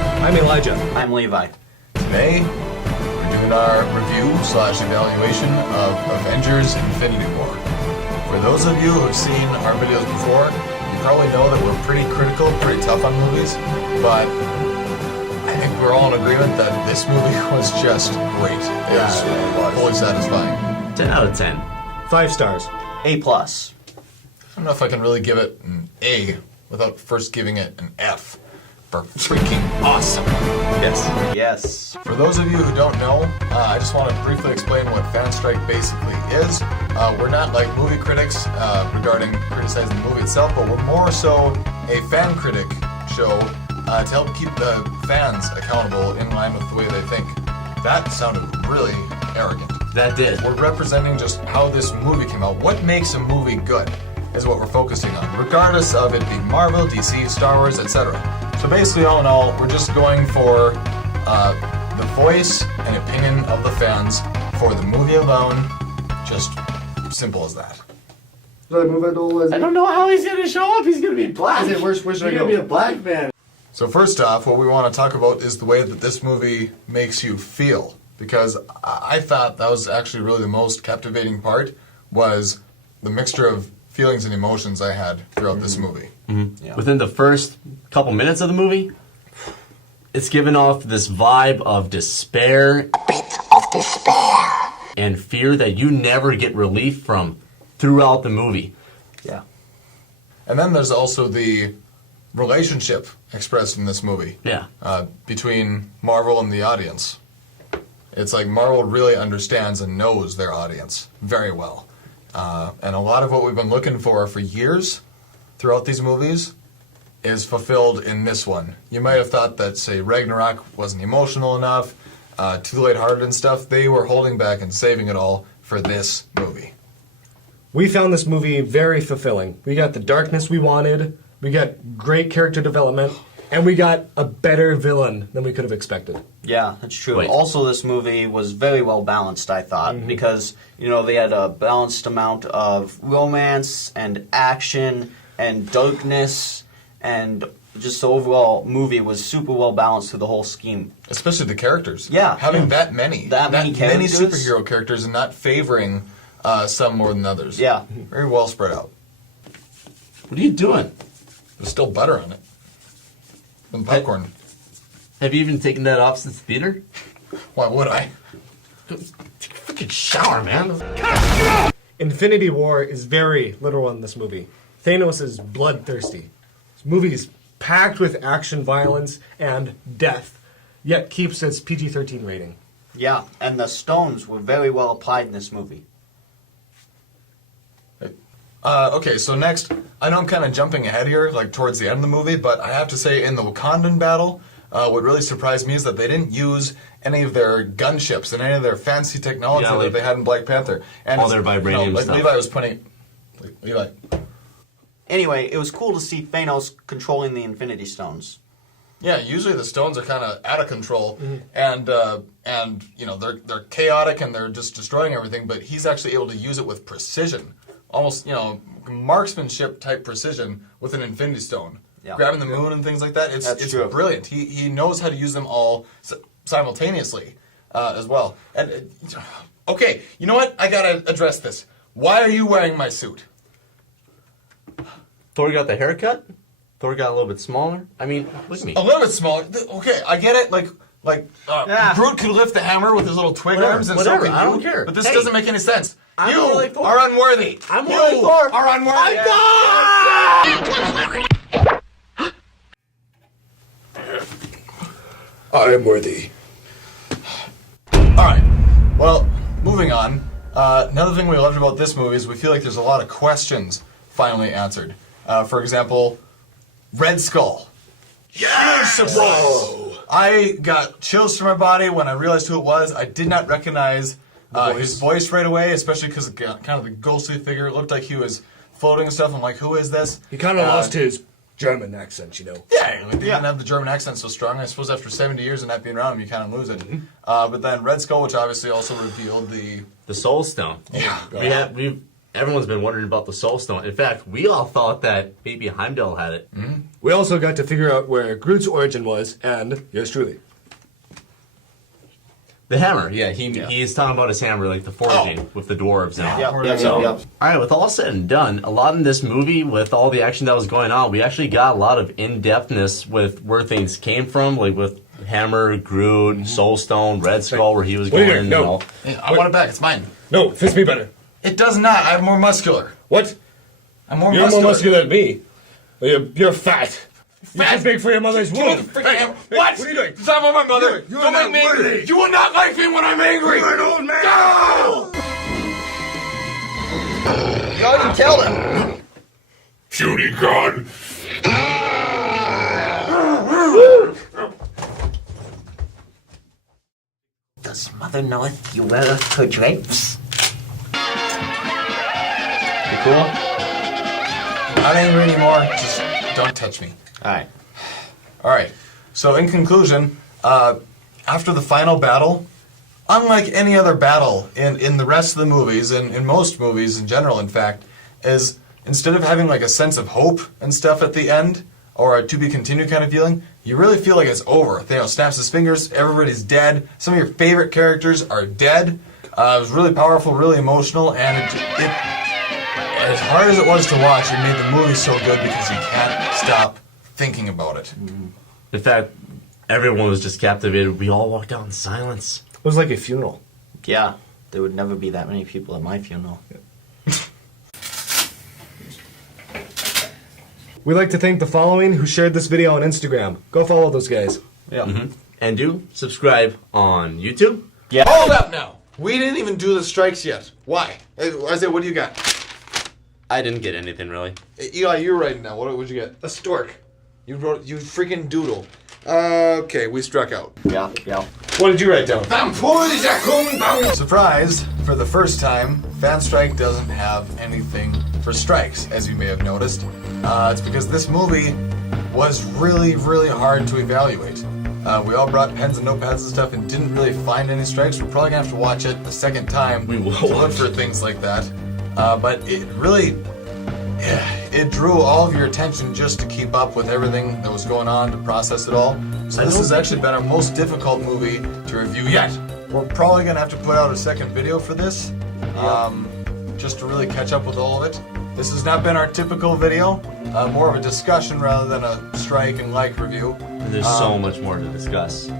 I'm Elijah. I'm Levi. Today, we're doing our review/evaluation of Avengers Infinity War. For those of you who have seen our videos before, you probably know that we're pretty critical, pretty tough on movies, but I think we're all in agreement that this movie was just great. It was fully satisfying. 10 out of 10. 5 stars. A+. I don't know if I can really give it an A without first giving it an F for freaking awesome. Yes. Yes. For those of you who don't know, I just want to briefly explain what Fan Strike basically is. We're not like movie critics regarding criticizing the movie itself, but we're more so a fan critic show to help keep the fans accountable in line with the way they think. That sounded really arrogant. That did. We're representing just how this movie came out. What makes a movie good is what we're focusing on, regardless of it being Marvel, DC, Star Wars, etc. So basically, all in all, we're just going for the voice and opinion of the fans for the movie alone. Just simple as that. I don't know how he's gonna show up. He's gonna be black. Where should I He's go? gonna be a black man. So first off, what we want to talk about is the way that this movie makes you feel. Because I thought that was actually really the most captivating part, was the mixture of feelings and emotions I had throughout this movie. Mm-hmm. Yeah. Within the first couple minutes of the movie, it's given off this vibe of despair. A bit of despair. And fear that you never get relief from throughout the movie. Yeah. And then there's also the relationship expressed in this movie. Yeah. Between Marvel and the audience. It's like Marvel really understands and knows their audience very well. And a lot of what we've been looking for years throughout these movies is fulfilled in this one. You might have thought that, say, Ragnarok wasn't emotional enough, too lighthearted and stuff. They were holding back and saving it all for this movie. We found this movie very fulfilling. We got the darkness we wanted, we got great character development, and we got a better villain than we could have expected. Yeah, that's true. Wait. Also, this movie was very well balanced, I thought, because, you know, they had a balanced amount of romance and action and darkness, and just the overall movie was super well balanced through the whole scheme. Especially the characters. Yeah. Having that many. That many characters. Many superhero characters and not favoring some more than others. Yeah. Very well spread out. What are you doing? There's still butter on it. Than popcorn. Have you even taken that off since the theater? Why would I? Take a freaking shower, man. Infinity War is very literal in this movie. Thanos is bloodthirsty. This movie is packed with action, violence, and death, yet keeps its PG-13 rating. Yeah, and the stones were very well applied in this movie. Okay, so next, I know I'm kind of jumping ahead here, like towards the end of the movie, but I have to say in the Wakandan battle, what really surprised me is that they didn't use any of their gunships and any of their fancy technology that they had in Black Panther. And all their vibranium like stuff. Levi was pointing... Levi. Anyway, it was cool to see Thanos controlling the Infinity Stones. Yeah, usually the stones are kind of out of control, and you know they're chaotic and they're just destroying everything. But he's actually able to use it with precision, almost marksmanship type precision with an Infinity Stone, grabbing the moon and things like that. It's true. brilliant. He knows how to use them all simultaneously as well. And okay, you know what? I gotta address this. Why are you wearing my suit? Thor got the haircut. Thor got a little bit smaller. I mean, look at me. A little bit smaller. Okay, I get it. Groot could lift the hammer with his little twig arms, and whatever, so can I you. don't care. But this Hey, doesn't make any sense. I'm You more like Thor. are unworthy. I'm more you like Thor. are unworthy. I am worthy. All right. Well, moving on. Another thing we loved about this movie is we feel like there's a lot of questions finally answered. For example, Red Skull. Yes! Huge surprise! I got chills through my body when I realized who it was. I did not recognize his voice right away, especially because kind of the ghostly figure. It looked like he was floating and stuff. I'm like, who is this? He kind of lost his German accent, you know. Yeah, he didn't have the German accent so strong. I suppose after 70 years of not being around him, you kind of lose it. But then Red Skull, which obviously also revealed the The Soul Stone. Yeah. everyone's been wondering about the Soul Stone. In fact, we all thought that maybe Heimdall had it. We also got to figure out where Groot's origin was, and yours truly. The hammer, yeah, he's talking about his hammer, like the forging with the dwarves and all. Yep. All right, with all said and done, a lot in this movie, with all the action that was going on, we actually got a lot of in-depthness with where things came from, like with Hammer, Groot, Soul Stone, Red Skull, where he was Wait, going. no. And all. I want it back. It's mine. No, fits me better. It does not. I'm more muscular. What? I'm more You're muscular. more muscular than me. You're fat. You're too big for your mother's Give me womb. the freaking hammer. What? What are you doing? It's not about my mother. You're Don't not make me angry. worthy. You will not like me when I'm angry. You're an old man. No! Go ahead and tell them. Puny God. Does Mother knoweth you weareth her drapes? You cool? Not angry anymore. Just don't touch me. Alright. All right. So in conclusion, after the final battle, unlike any other battle in the rest of the movies, and in most movies in general, in fact, is instead of having like a sense of hope and stuff at the end, or a to be continued kind of feeling, you really feel like it's over. Thanos snaps his fingers, everybody's dead. Some of your favorite characters are dead. It was really powerful, really emotional, and it as hard as it was to watch, it made the movie so good because you can't stop thinking about it. In fact, everyone was just captivated. We all walked out in silence. It was like a funeral. Yeah, there would never be that many people at my funeral. We'd like to thank the following who shared this video on Instagram. Go follow those guys. Yeah. And do subscribe on YouTube. Yeah. Hold up now! We didn't even do the strikes yet. Why? Isaiah, what do you got? I didn't get anything really. Eli, you're writing now. What would you get? A stork. You wrote, you freaking doodle. Okay, we struck out. Yeah. What did you write down? Surprise! For the first time, Fan Strike doesn't have anything for strikes, as you may have noticed. It's because this movie was really, really hard to evaluate. We all brought pens and notepads and stuff and didn't really find any strikes. We're probably gonna have to watch it a second time We will to look watch for things like that. But it really, it drew all of your attention just to keep up with everything that was going on, to process it all. So this has actually been our most difficult movie to review yet. We're probably gonna have to put out a second video for this, just to really catch up with all of it. This has not been our typical video, more of a discussion rather than a strike and like review. And there's so much more to discuss.